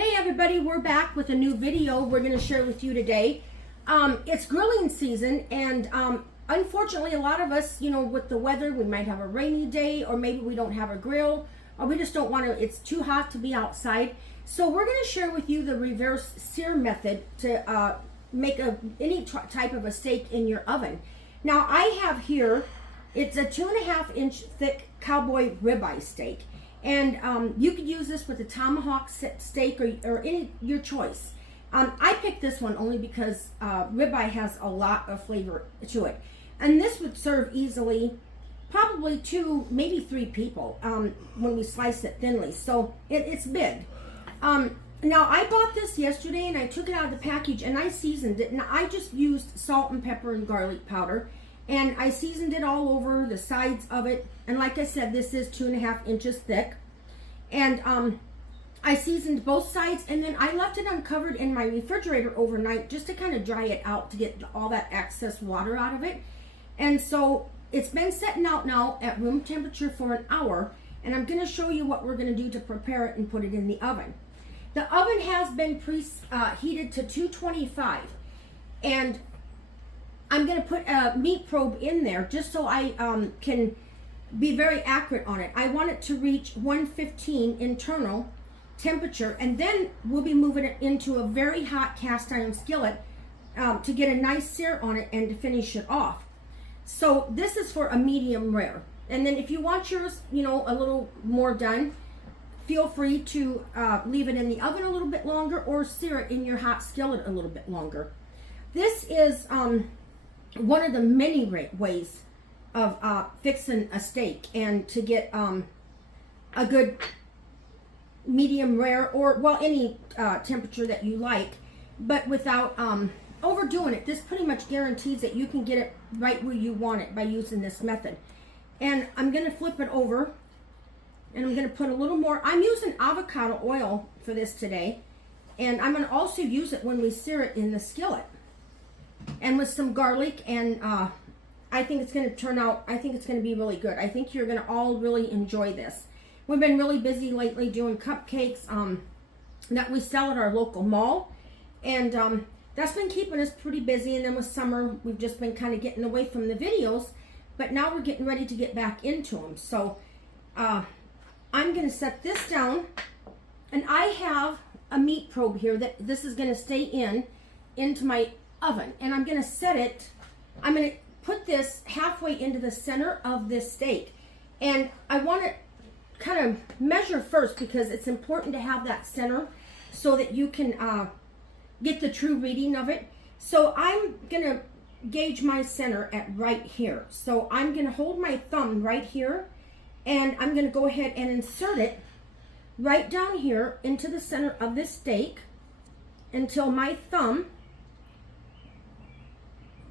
Hey everybody, we're back with a new video we're going to share with you today. It's grilling season, and unfortunately a lot of us, with the weather, we might have a rainy day, or maybe we don't have a grill, or we just don't want to, it's too hot to be outside. So we're going to share with you the reverse sear method to make any type of a steak in your oven. Now I have here, it's a 2.5 inch thick cowboy ribeye steak. And you could use this with a tomahawk steak or any your choice. I picked this one only because ribeye has a lot of flavor to it. And this would serve easily, probably 2, maybe 3 people when we slice it thinly. So it's big. Now I bought this yesterday and I took it out of the package and I seasoned it. And I just used salt and pepper and garlic powder. And I seasoned it all over the sides of it. And like I said, this is 2.5 inches thick. And I seasoned both sides, and then I left it uncovered in my refrigerator overnight just to kind of dry it out to get all that excess water out of it. And so it's been setting out now at room temperature for an hour. And I'm going to show you what we're going to do to prepare it and put it in the oven. The oven has been preheated to 225. And I'm going to put a meat probe in there just so I can be very accurate on it. I want it to reach 115 internal temperature, and then we'll be moving it into a very hot cast iron skillet to get a nice sear on it and to finish it off. So this is for a medium rare. And then if you want yours, a little more done, feel free to leave it in the oven a little bit longer or sear it in your hot skillet a little bit longer. This is one of the many ways of fixing a steak and to get a good medium rare, or well, any temperature that you like, but without overdoing it. This pretty much guarantees that you can get it right where you want it by using this method. And I'm going to flip it over, and I'm going to put a little more. I'm using avocado oil for this today, and I'm going to also use it when we sear it in the skillet. And with some garlic, and I think it's going to turn out, I think it's going to be really good. I think you're going to all really enjoy this. We've been really busy lately doing cupcakes that we sell at our local mall. And that's been keeping us pretty busy. And then with summer, we've just been kind of getting away from the videos. But now we're getting ready to get back into them. So I'm going to set this down. And I have a meat probe here that this is going to stay into my oven, and I'm going to set it, I'm going to put this halfway into the center of this steak, and I want to kind of measure first because it's important to have that center so that you can get the true reading of it. So I'm going to gauge my center at right here. So I'm going to hold my thumb right here, and I'm going to go ahead and insert it right down here into the center of this steak until my thumb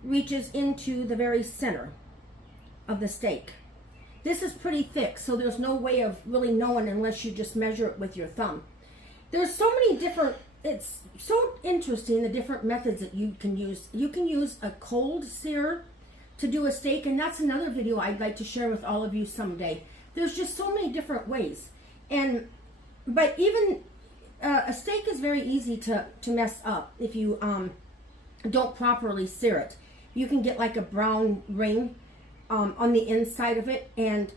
reaches into the very center of the steak. This is pretty thick, so there's no way of really knowing unless you just measure it with your thumb. There's so many different, it's so interesting, the different methods that you can use. You can use a cold sear to do a steak, and that's another video I'd like to share with all of you someday. There's just so many different ways. But even a steak is very easy to mess up if you don't properly sear it. You can get like a brown ring on the inside of it, and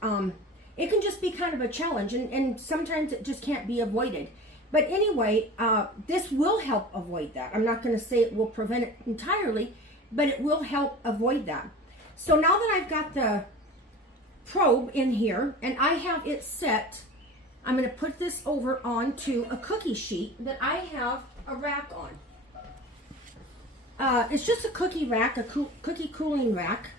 it can just be kind of a challenge, and sometimes it just can't be avoided. But anyway, this will help avoid that. I'm not going to say it will prevent it entirely, but it will help avoid that. So now that I've got the probe in here and I have it set, I'm going to put this over onto a cookie sheet that I have a rack on. It's just a cookie rack, a cookie cooling rack.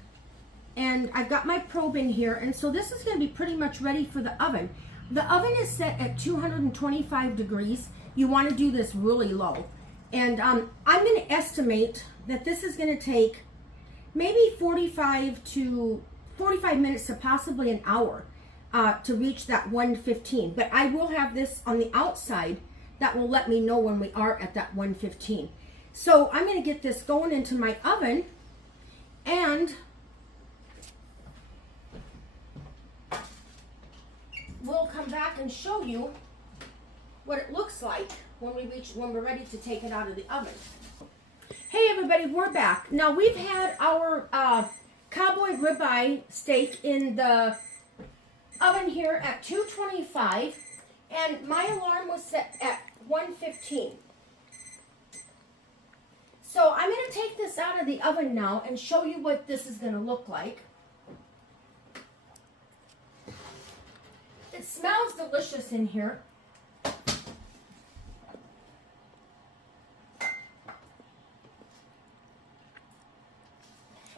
And I've got my probe in here. And so this is going to be pretty much ready for the oven. The oven is set at 225 degrees. You want to do this really low. And I'm going to estimate that this is going to take maybe 45 minutes to possibly an hour to reach that 115. But I will have this on the outside that will let me know when we are at that 115. So I'm going to get this going into my oven, and we'll come back and show you what it looks like when we're ready to take it out of the oven. Hey everybody, we're back. Now we've had our cowboy ribeye steak in the oven here at 225, and my alarm was set at 1:15. So I'm going to take this out of the oven now and show you what this is going to look like. It smells delicious in here.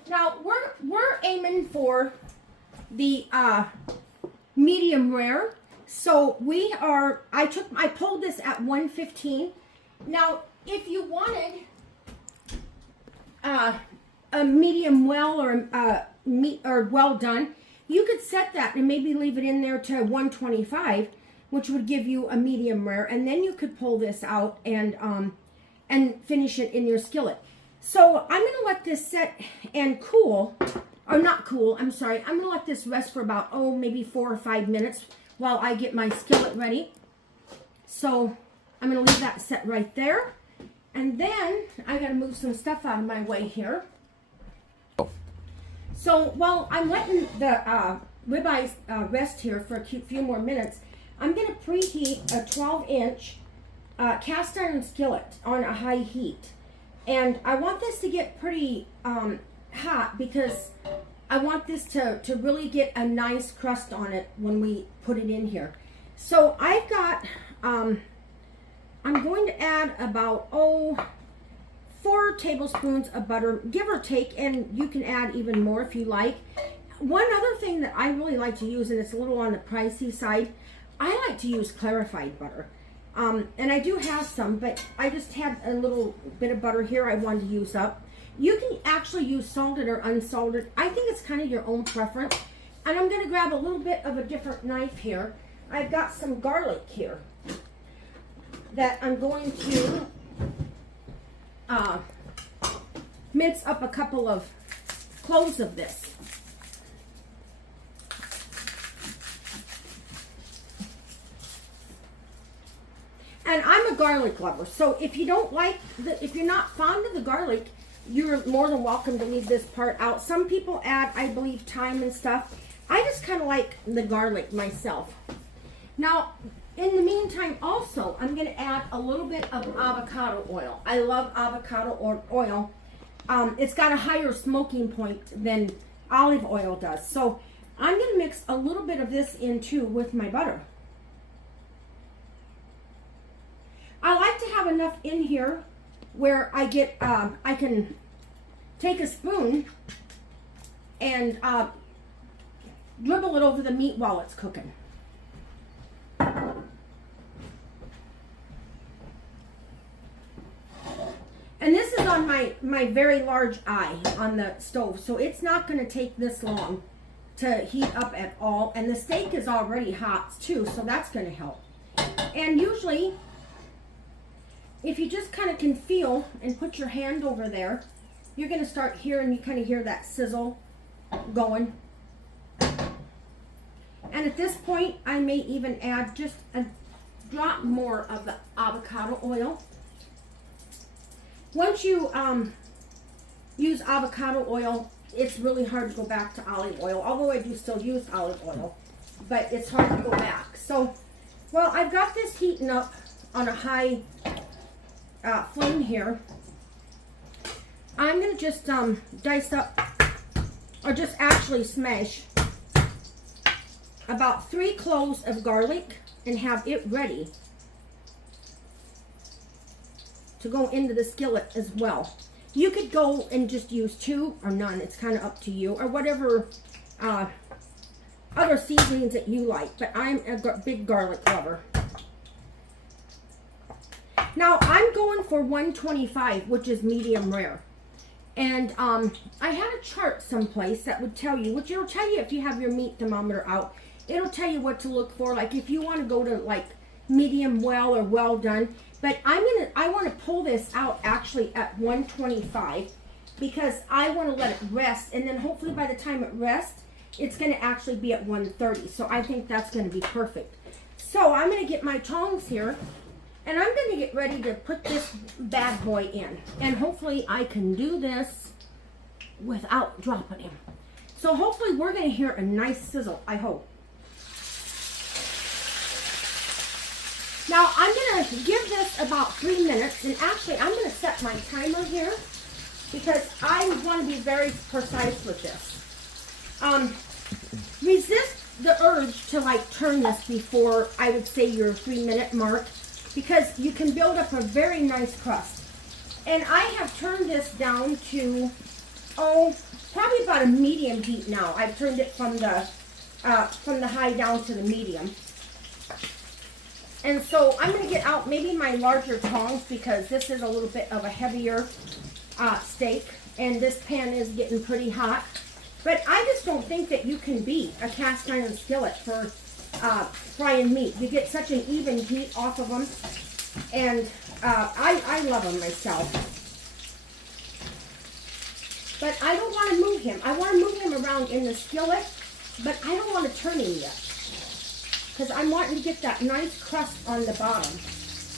Now we're aiming for the medium rare. So I pulled this at 1:15. Now if you wanted a medium well or well done, you could set that and maybe leave it in there to 125, which would give you a medium rare, and then you could pull this out and finish it in your skillet. So I'm going to let this set and cool, or not cool, I'm sorry. I'm going to let this rest for about, maybe 4 or 5 minutes while I get my skillet ready. So I'm going to leave that set right there. And then I got to move some stuff out of my way here. So while I'm letting the ribeyes rest here for a few more minutes, I'm going to preheat a 12-inch cast iron skillet on a high heat. And I want this to get pretty hot because I want this to really get a nice crust on it when we put it in here. So I've got, I'm going to add about, 4 tablespoons of butter, give or take, and you can add even more if you like. One other thing that I really like to use, and it's a little on the pricey side, I like to use clarified butter. And I do have some, but I just had a little bit of butter here I wanted to use up. You can actually use salted or unsalted. I think it's kind of your own preference. And I'm going to grab a little bit of a different knife here. I've got some garlic here that I'm going to mince up a couple of cloves of this. And I'm a garlic lover, so if you don't like if you're not fond of the garlic, you're more than welcome to leave this part out. Some people add, I believe, thyme and stuff. I just kind of like the garlic myself. Now, in the meantime, also, I'm going to add a little bit of avocado oil. I love avocado oil. It's got a higher smoking point than olive oil does. So I'm going to mix a little bit of this in too with my butter. I like to have enough in here where I get, I can take a spoon and dribble it over the meat while it's cooking. And this is on my very large eye on the stove, so it's not going to take this long to heat up at all. And the steak is already hot too, so that's going to help. And usually, if you just kind of can feel and put your hand over there, you're going to start hearing, you kind of hear that sizzle going. And at this point, I may even add just a drop more of the avocado oil. Once you use avocado oil, it's really hard to go back to olive oil, although I do still use olive oil, but it's hard to go back. So, well, I've got this heating up on a high flame here. I'm going to just dice up, or just actually smash about 3 cloves of garlic and have it ready to go into the skillet as well. You could go and just use 2 or none. It's kind of up to you, or whatever other seasonings that you like, but I'm a big garlic lover. Now I'm going for 125, which is medium rare. And I had a chart someplace that would tell you, which it'll tell you if you have your meat thermometer out. It'll tell you what to look for, like if you want to go to like medium well or well done. But I want to pull this out actually at 125 because I want to let it rest, and then hopefully by the time it rests, it's going to actually be at 130. So I think that's going to be perfect. So I'm going to get my tongs here, And I'm going to get ready to put this bad boy in. And hopefully I can do this without dropping him. So hopefully we're going to hear a nice sizzle, I hope. Now I'm going to give this about 3 minutes. And actually I'm going to set my timer here because I want to be very precise with this. Resist the urge to like turn this before I would say your 3-minute mark, because you can build up a very nice crust. And I have turned this down to, probably about a medium heat now. I've turned it from the high down to the medium. And so I'm going to get out maybe my larger tongs because this is a little bit of a heavier steak. And this pan is getting pretty hot. But I just don't think that you can beat a cast iron skillet for frying meat. You get such an even heat off of them. And I love them myself. But I don't want to move him. I want to move him around in the skillet, but I don't want to turn him yet. Because I'm wanting to get that nice crust on the bottom.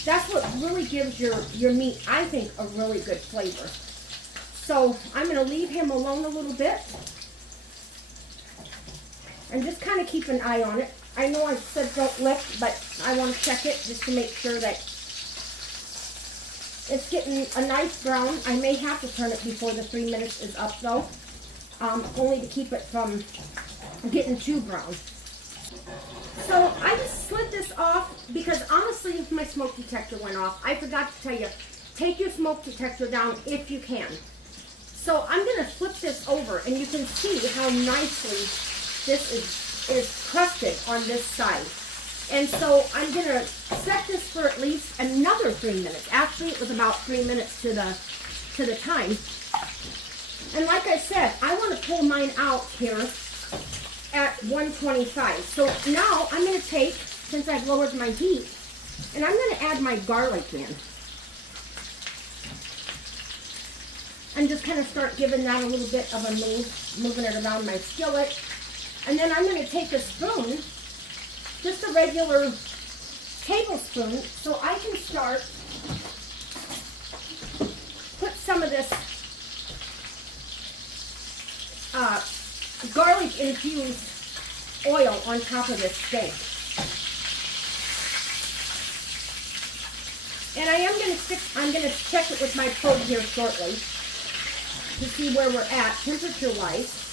That's what really gives your meat, I think, a really good flavor. So I'm going to leave him alone a little bit. And just kind of keep an eye on it. I know I said don't lift, but I want to check it just to make sure that it's getting a nice brown. I may have to turn it before the 3 minutes is up though, only to keep it from getting too brown. So I just slid this off because honestly my smoke detector went off. I forgot to tell you, take your smoke detector down if you can. So I'm going to flip this over and you can see how nicely this is crusted on this side. And so I'm going to set this for at least another 3 minutes. Actually, it was about 3 minutes to the time. And like I said, I want to pull mine out here at 125. So now I'm going to take, since I've lowered my heat, and I'm going to add my garlic in. And just kind of start giving that a little bit of a move, moving it around my skillet. And then I'm going to take a spoon, just a regular tablespoon, so I can start, put some of this garlic infused oil on top of this steak. And I'm going to check it with my probe here shortly to see where we're at temperature wise.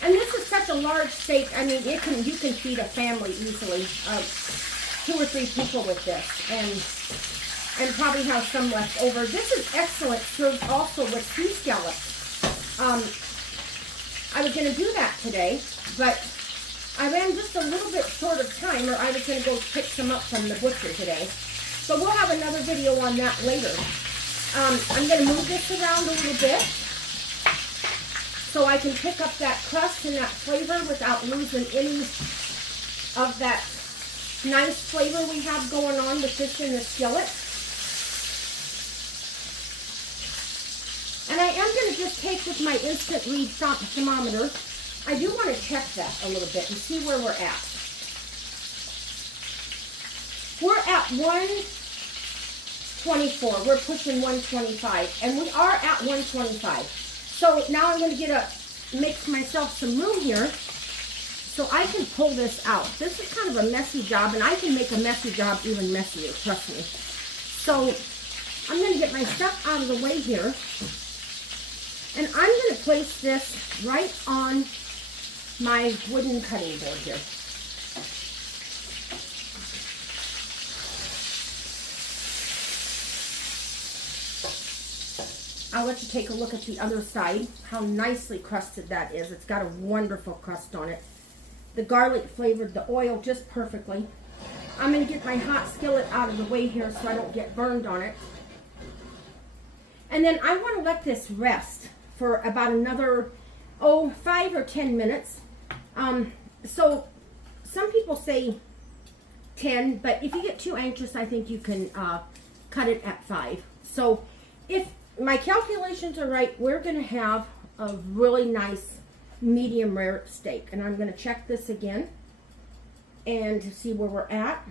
And this is such a large steak. I mean, you can feed a family easily, 2 or 3 people with this, and probably have some left over. This is excellent served also with sea scallops. I was going to do that today, but I ran just a little bit short of time, or I was going to go pick some up from the butcher today. So we'll have another video on that later. I'm going to move this around a little bit, so I can pick up that crust and that flavor without losing any of that nice flavor we have going on with this in the skillet. And I am going to just take with my instant read thermometer. I do want to check that a little bit and see where we're at. We're at 124. We're pushing 125. And we are at 125. So now I'm going to mix myself some room here so I can pull this out. This is kind of a messy job, and I can make a messy job even messier, trust me. So I'm going to get my stuff out of the way here, and I'm going to place this right on my wooden cutting board here. I'll let you take a look at the other side, how nicely crusted that is. It's got a wonderful crust on it. The garlic flavored the oil just perfectly. I'm going to get my hot skillet out of the way here so I don't get burned on it. And then I want to let this rest for about another, 5 or 10 minutes. So some people say 10, but if you get too anxious, I think you can cut it at 5. So if my calculations are right, we're going to have a really nice medium rare steak. And I'm going to check this again. and see where we're at.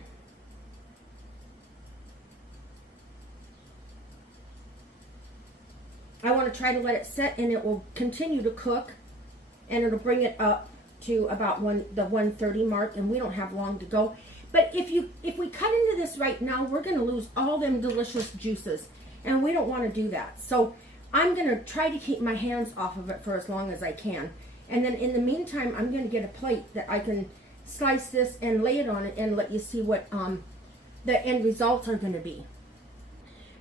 I want to try to let it set, and it will continue to cook, and it'll bring it up to about the 130 mark, and we don't have long to go. But if we cut into this right now, we're going to lose all them delicious juices, and we don't want to do that. So I'm going to try to keep my hands off of it for as long as I can. And then in the meantime, I'm going to get a plate that I can slice this and lay it on it and let you see what the end results are going to be.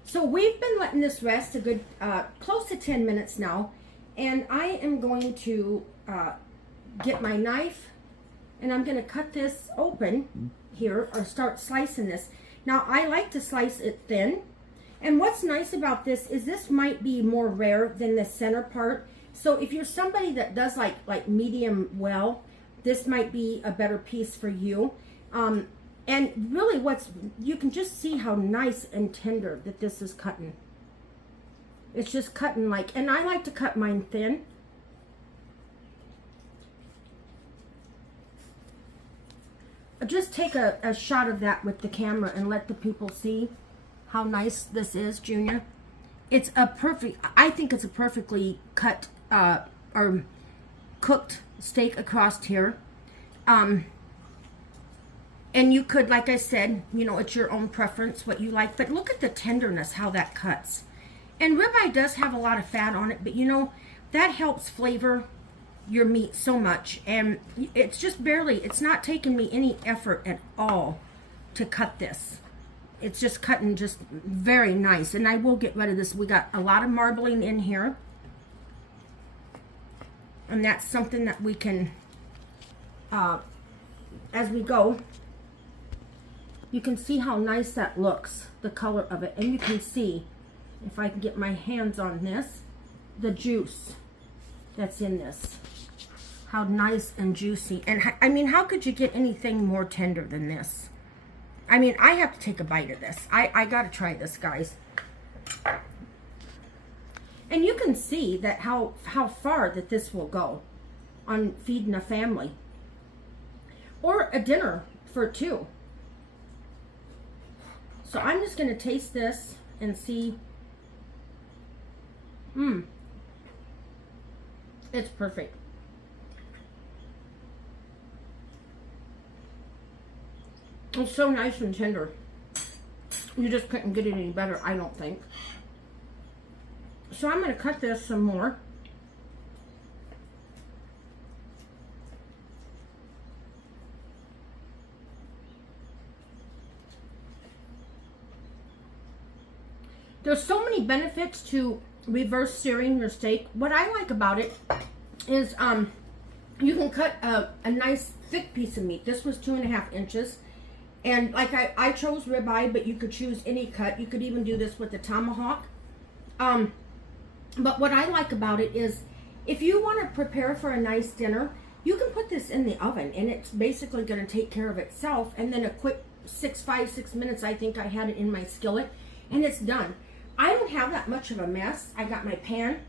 So we've been letting this rest a good close to 10 minutes now, and I am going to get my knife, and I'm going to cut this open here, or start slicing this. Now I like to slice it thin, and what's nice about this is this might be more rare than the center part. So if you're somebody that does like medium well, this might be a better piece for you. And really you can just see how nice and tender that this is cutting. It's just cutting and I like to cut mine thin. Just take a shot of that with the camera and let the people see how nice this is, Junior. It's I think it's a perfectly cut or cooked steak across here. And you could, like I said, it's your own preference, what you like. But look at the tenderness, how that cuts. And ribeye does have a lot of fat on it, but that helps flavor your meat so much. And it's just barely, it's not taking me any effort at all to cut this. It's just cutting just very nice. And I will get rid of this. We got a lot of marbling in here. And that's something that we can, as we go, you can see how nice that looks, the color of it. And you can see, if I can get my hands on this, the juice that's in this. How nice and juicy. And I mean, how could you get anything more tender than this? I mean, I have to take a bite of this. I got to try this, guys. And you can see that how far that this will go on feeding a family. Or a dinner for two. So I'm just going to taste this and see. It's perfect. It's so nice and tender. You just couldn't get it any better, I don't think. So I'm going to cut this some more. There's so many benefits to reverse searing your steak. What I like about it is you can cut a nice thick piece of meat. This was 2.5 inches. And like I chose ribeye, but you could choose any cut. You could even do this with the tomahawk. But what I like about it is if you want to prepare for a nice dinner, you can put this in the oven and it's basically going to take care of itself. And then a quick 5-6 minutes, I think I had it in my skillet, and it's done. I don't have that much of a mess. I got my pan,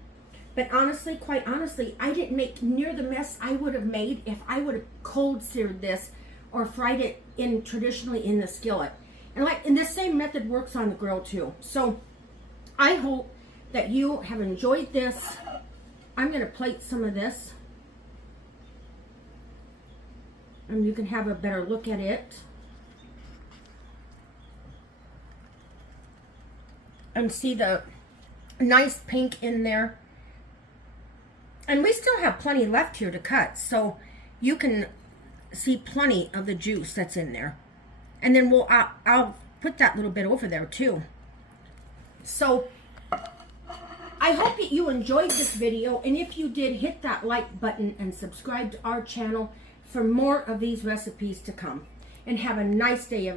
but honestly, quite honestly, I didn't make near the mess I would have made if I would have cold seared this or fried it traditionally in the skillet. And this same method works on the grill too. So I hope that you have enjoyed this. I'm going to plate some of this, and you can have a better look at it. And see the nice pink in there. And we still have plenty left here to cut, so you can see plenty of the juice that's in there. And then I'll put that little bit over there too. So I hope that you enjoyed this video, and if you did, hit that like button and subscribe to our channel for more of these recipes to come. And have a nice day, everyone.